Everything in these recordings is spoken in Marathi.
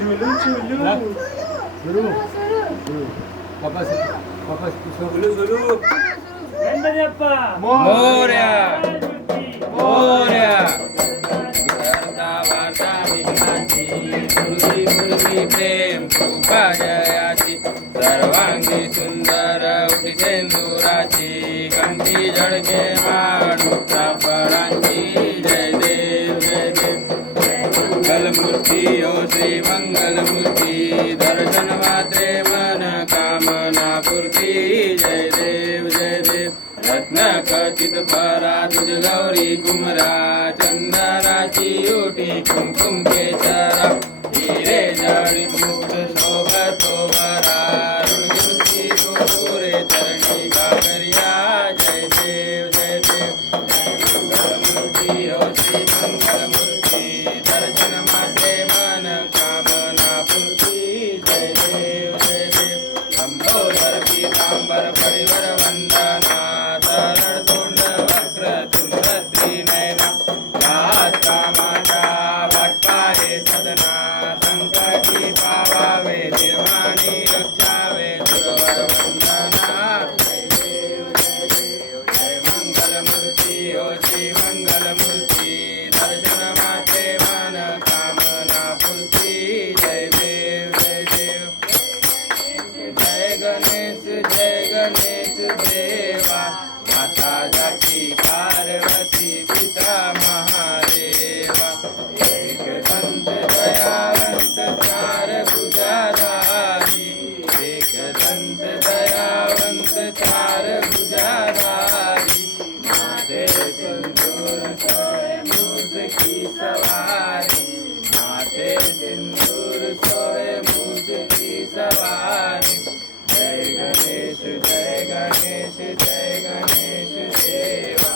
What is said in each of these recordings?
चुलू चुलू सुरू वापस वापस चुलू चुलू गणपती बाप्पा मोरया मोरया विसरता वार्ता विघ्नाची गुरुजी गुरुजी प्रेम कृपा जयाची सर्वांगी सुंदर उठी सेंदुराची कंठी जळके माणूचा फळांची जय देव जय देव मंगलमूर्ती ओ श्री मंगलमूर्ती दर्शन मात्रे मन कामना पूर्ती जय देव जय देव रत्न खचित परा तुझ गौरी कुमरा चंदनाची ओटी कुमकुम केसरा हिरे जडित मुक्त शोभतो भरा ऋणमूर्ती गोरे चरणी गागरिया जय देव जय देव मंगलमूर्ती ओ श्री मंगलमूर्ती दर्शन मात्रे मन कामना पूर्ती जय देव जय देव लंबोदर पीतांबर परिवर वंदना सरळ तोंड वक्र तुंगत्री नयना दास कामाच्या वाटपाहे सदना संकटी पावावे निर्माणी रक्षावे दुर्वर वंदना जय देव जय देव जय मंगलमूर्ती ओ श्री मंगलमूर्ती दर्शन मात्रे मन कामना पूर्ती जय देव जय देव जय गणेश देवा माता जाती पार्वती पिता महादेवा एक दंत दयावंत चार भुजाधारी एक दंत दयावंत चार भुजाधारी माते सिंदूर सोय मूस की सवारी माते सिंदूर सोय मूस की सवारी जय गणेश देवा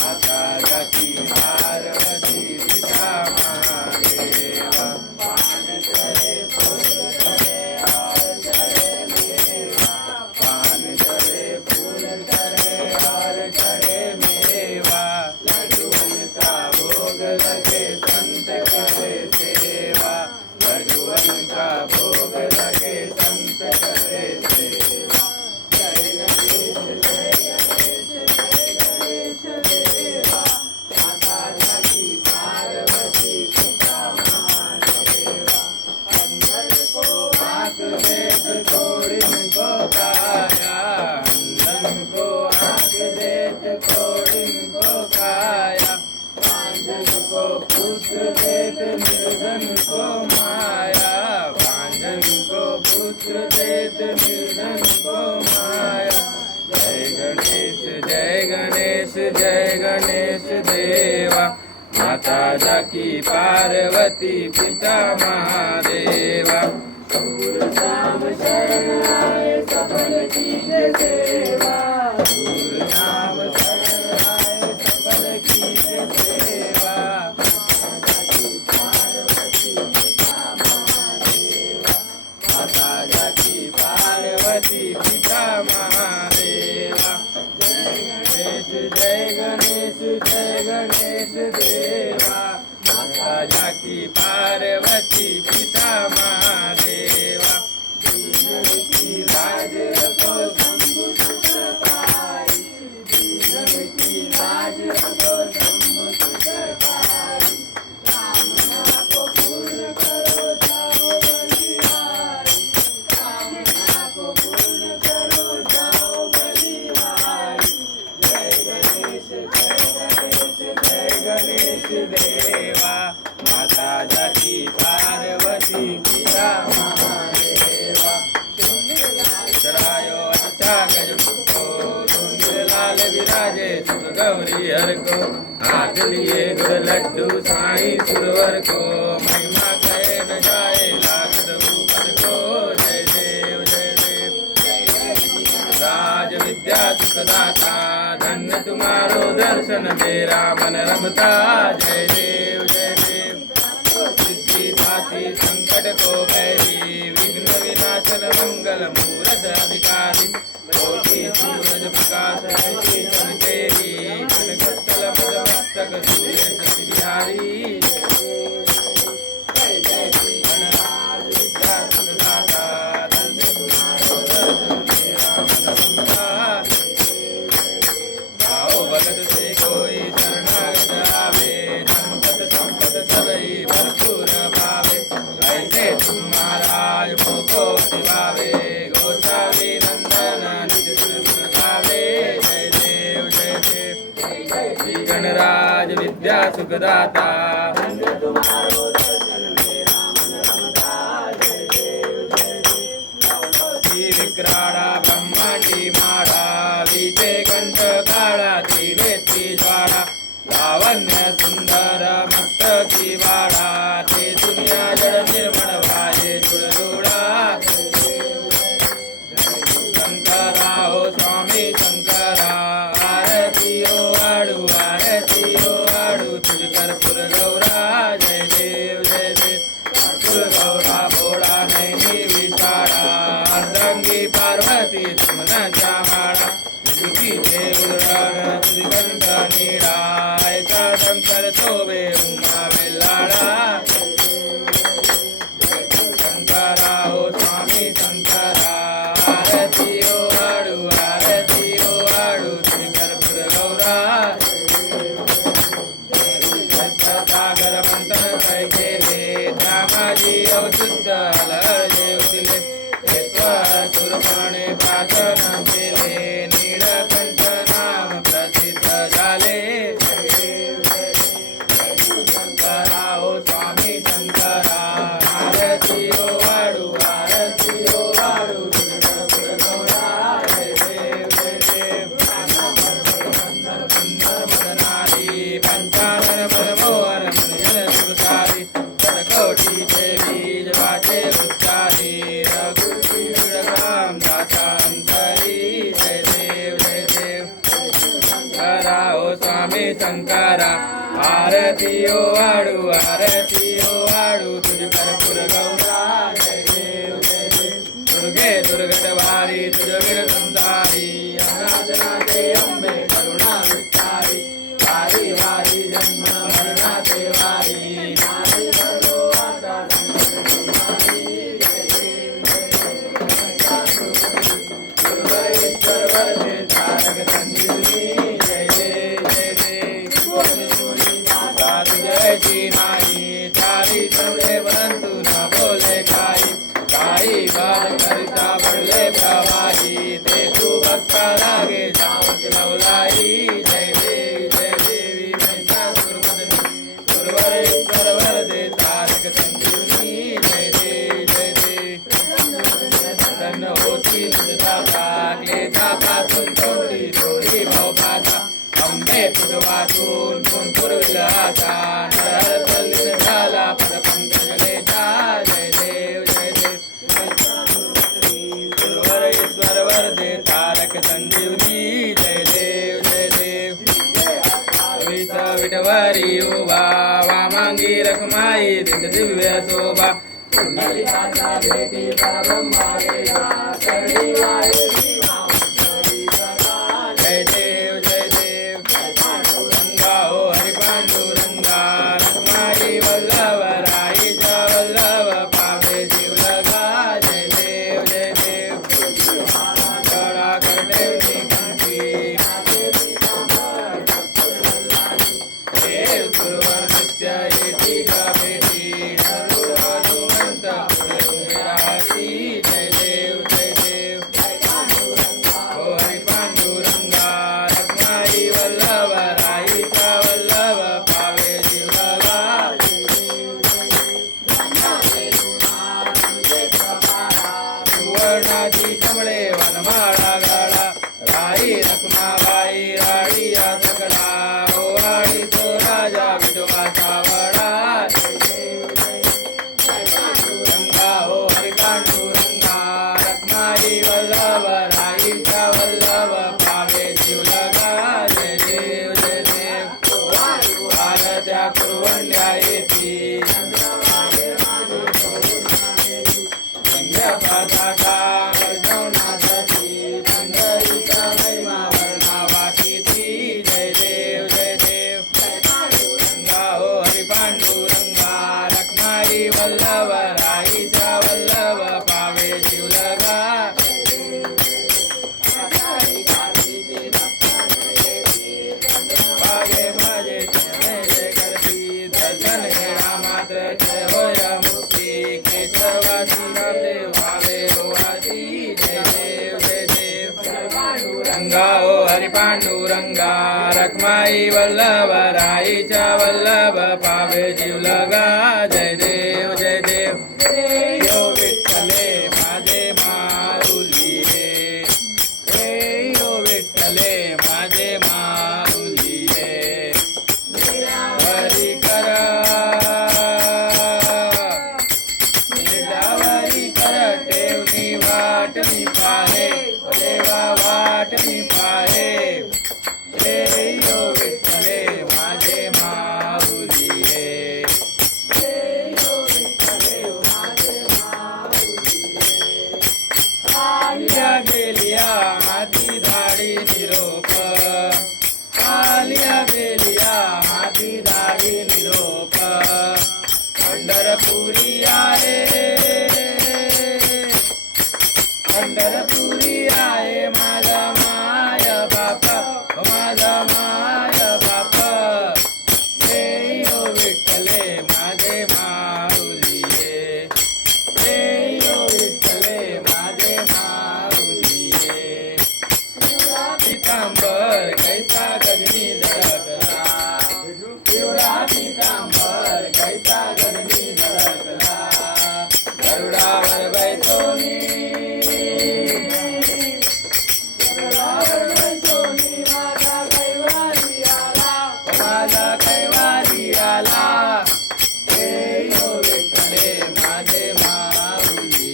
माता जाती पार्वती पिता महादेवा पान चढ़े फूल चढ़े और चढ़े मेवा पान चढ़े फूल चढ़े और चढ़े मेवा लड्डून का भोग लगे संत करे सेवा लड्डून का भोग लगे संत करे सेवा जय गणेश देवा माता जाती पार्वती पिता महादेवा अंदर को आंख देख कोड़िन को काया अंदर को आंख देख कोड़िन को काया पांजन को पुत्र देत निर्धन को माया पांजन को पुत्र देत निर्धन को माया जय गणेश देवा माता जाकी पार्वती पिता महादेवा सूर नाम शरण आए सफल कीजे सेवा सूर नाम शरण आए सफल कीजे सेवा माता जाकी पार्वती पिता महादेवा माता जाकी पार्वती पिता महादेवा जय गणेश देवा माता जाकी पार्वती पिता महादेवा दीन की लाज रखो शंभु सुखकारी दीन की लाज रखो शंभु सुखकारी कामना को पूर्ण करो जाओ बलिहारी कामना को पूर्ण करो जाओ बलिहारी गणेश देवा माता जाती पार्वती पिता महादेवा चढ़ायो अच्छा गजमुखो लाल विराजे सुख गौरी हर को हाथ लिए गुड़ लड्डू साईं सुरवर को महिमा कहे न जाए लाख ऊपर को जय देव राज विद्या सुखदाता धन्य तुम्हारो दर्शन मेरा मन रमता जय देव सिद्धि साथी संकट को बैरी विघ्न विनाशन मंगल मूरत अधिकारी कोटि सूरज प्रकाश ऐसी तन तेरी कनकस्थल मद मस्तक सूर्य बिहारी जय जय श्री गणराज सुखदाता धन्य तुम्हारो दर्शन मेरा मन रमता जय देव जय देव विक्राळा ब्रह्मांडी माळा विजय कंठ काळा त्रिनेत्री ज्वाळा लावण्य सुंदर मस्तकी वाडा ते दुनिया जड निर्मळ वाजे तुळदोडा शंकरा हो स्वामी शंकरा आरती ओ आडू तुझ कर्पूर गौरा जय देव कर्पूर गौरा भोळा नैनी विशाळा अर्धांगी पार्वती सुमनाच्या माळा तुझीचे उदरण तुझी कंठ निळा ऐसा शंकर शोभे उमा बेलाळा शंकरा हो स्वामी शंकरा आरती ओ आडू तुझी कर्पूर गौरा सागर मंथन काय केले रामाजी अवशुद्ध हलहळ जेवले सुरपाने प्राशन केले नीळकंठ नाम प्रसिद्ध झाले शंकरा हो स्वामी शंकरा आरती ओ आडू तुझी गौरा जय देव सुंदर मदनारी पंचानन मनमोहन मंजन सुखसारी शतकोटी देवी जवाचे उच्चारी रघुपति विरगाम दासांतरी जय देव शंकरा हो स्वामी शंकरा आरती ओ आडू तुझ कर्पूर गौरा जय देव दुर्गे दुर्गटवारी तुझ वीर संतारी अनाथनाथे अंबे करुणा विस्तारी वारी वारी जन्म मरणाचे वारी नारी सर्व आता संकटी गुरुवरेश्वर वरदे तारक संजीवनी जय तुझयची नाही चारी समले परंतु न बोले काही बार करिता पडले प्रवाही ते तू भक्ता लागे जावत लवलाई जय देवी गुरुवरेश्वर वरदे तारक संजीवनी जय देव प्रसन्न होती तुझदाता क्लेशापासून तोंडी भवभाचा अंबे तुझ वाचून पुरविलासा नरहर तल्लीन झाला पदपंकजलेचा जय देव गुरुवरेश्वर वरदे तारक संजीवनी जय देव विस विठवरी उभा वामांगी रखमाई दिस दिव्य शोभा कुंडलिकाचा भेटी परब्रह्मा देवा शरणी वाहे जय देव रंगा हो हरि पांडुरंगा रखमाई वल्लभ राई वल्लभ पावे जीव लगा जय देव कड़ा करदेवनी कंठी देव गुरुवर नित्य येती का भेटी नरुड हनुमंत पुढे उभे राहती जय देव पांडुरंगा रखमाई वल्लभ राईच्या वल्लभ पावे जीवलगा जय देव जय देव यो विठ्ठले माझे माऊली रे यो विठ्ठले माझे माऊली रे हरी कर लीलावरी कर ठेवणी वाट मी पाहे देवा वाट मी पाहे रे यो विठ्ठले माझे माऊली रे यो विठ्ठले माझे माऊली रे आलिया गेलिया हाती धाडी निरोप आलिया गेलिया हाती धाडी निरोप पंढरपुरी आहे पंढरपुरी आहे माझा माय बाप माझा माय बाप हे यो विठ्ठले माझे माऊली हे यो विठ्ठले माझे माऊली पितांबर कैसा गगनी झळकला पिवळा पितांबर कैसा गगनी झळकला गरुडावर बैसोनी माझा कैवारी आला हे यो विठ्ठले माझे माऊली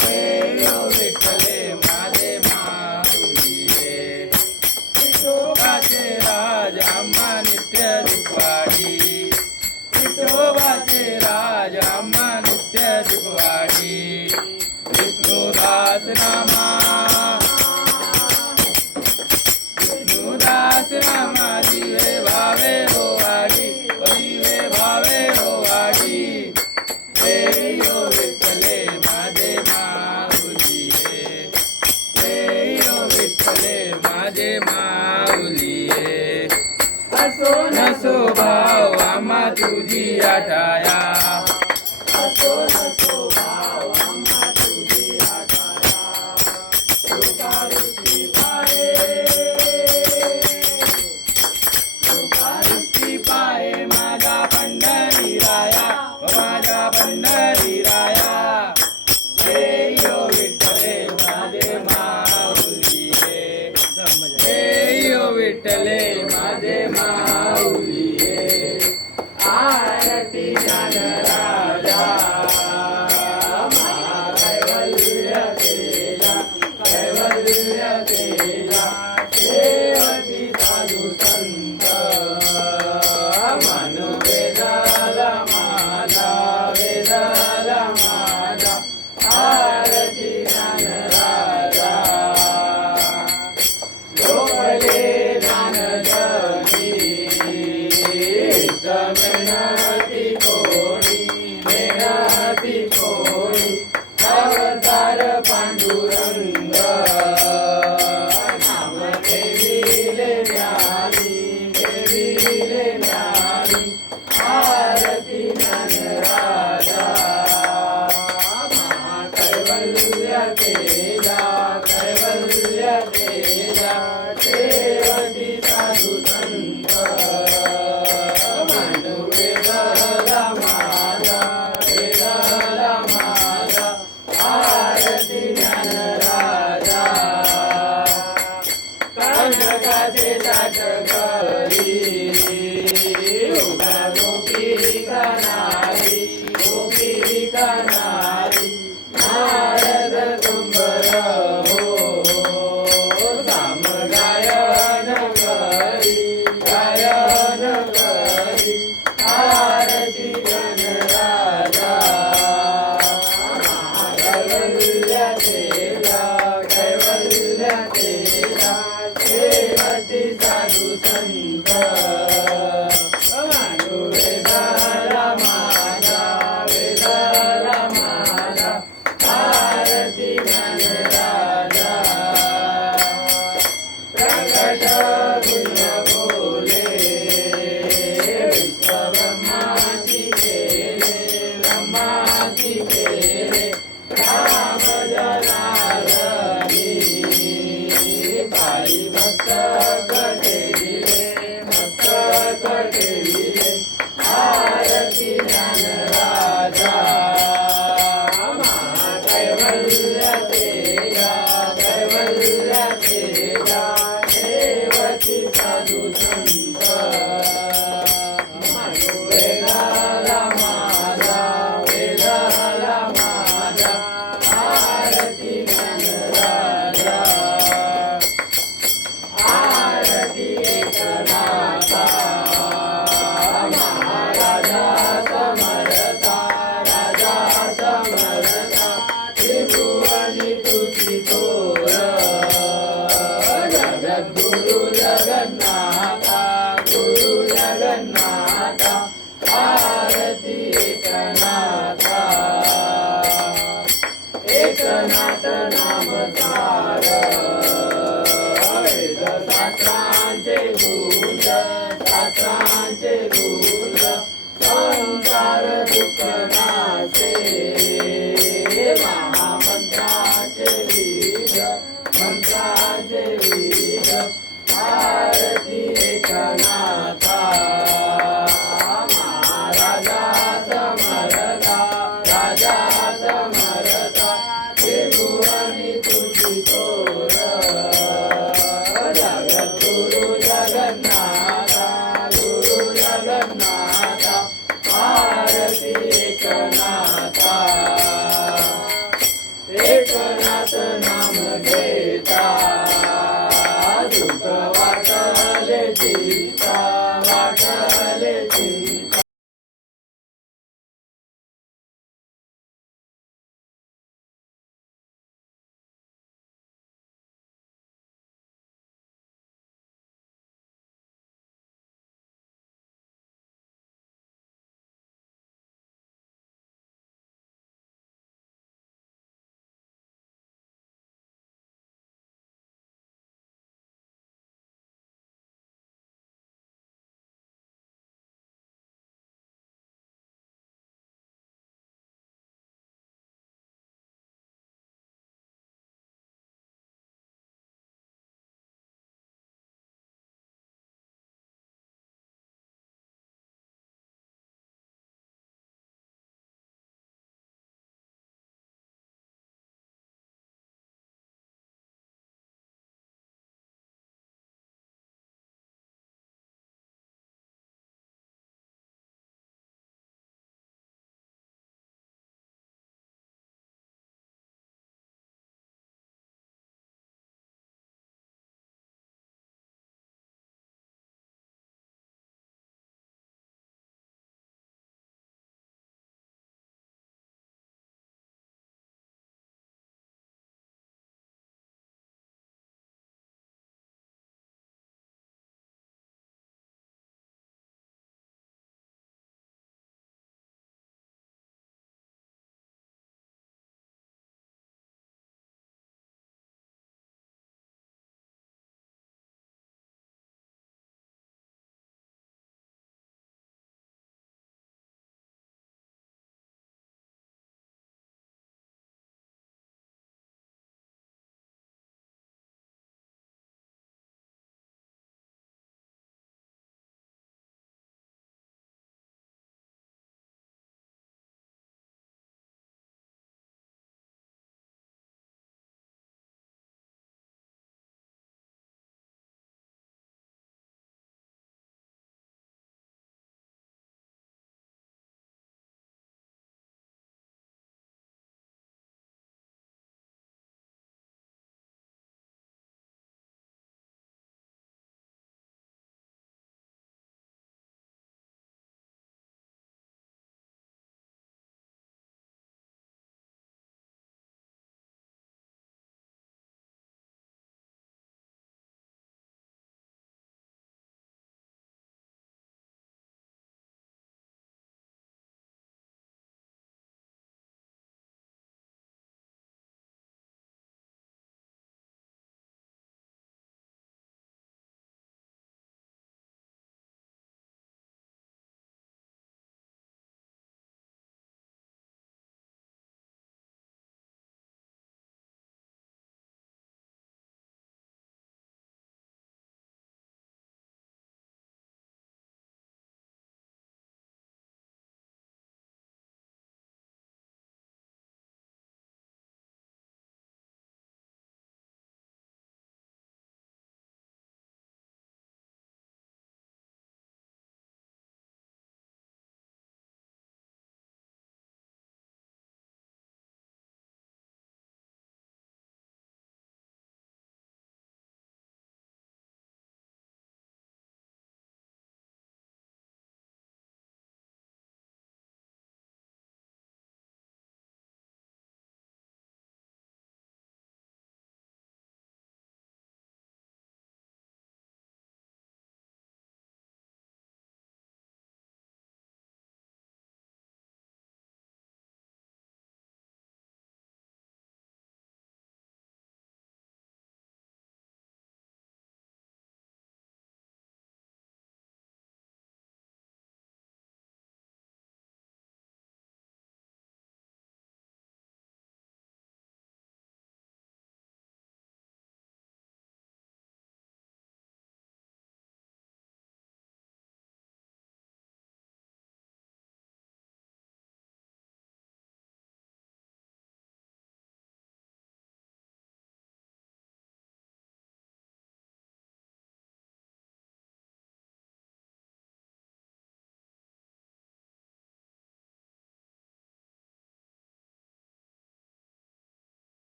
हे यो विठ्ठले माझे माऊली विठोबाचे राज आम्हा नित्य दुखवाडी विठोबाचे राज आम्हा नित्य दुखवाडी विष्णुदास नामा विष्णुदास नामा दिवे भावे हो वाडी दिवे भावे हो वाडी हे यो विठ्ठले माझे माऊली हे यो विठ्ठले माझे माऊली असो नसो भाव आम्हा तुझी आठाया असो नसो भाव आम्हा तुझी आठाया तुकारुची पाये तुकारुची पाये माझा पंढरी राया माझा पंढरी राया हे यो विठ्ठले माझे माऊली हे यो विठ्ठले माझे माऊली आरती ज्ञान राजा कैवल्य तेजा कैवल्य तेजा सेवती साधू संत मन वेदाला माझा वेदाला माझा आरती ज्ञान राजा लोकले ज्ञान मेहनती कोणी अवतार पांडुरंग नाम देविले ज्ञानी आरती ज्ञान राजा कैवल्य तेजा सेवती साधू संत नारद तुंबर हो साम गायन करी आरती जन राजा कैवल्य तेजा सेवती साधू संत वेदाला माझा आरती जन राजा प्रकट गुण बोले विश्व ब्रह्माची केले राम जनार्दनी पायी एकनाचे महामंत्राचे वीर मंत्राचे वीर आरती एकनाथा महाराजा समरला राजा समरला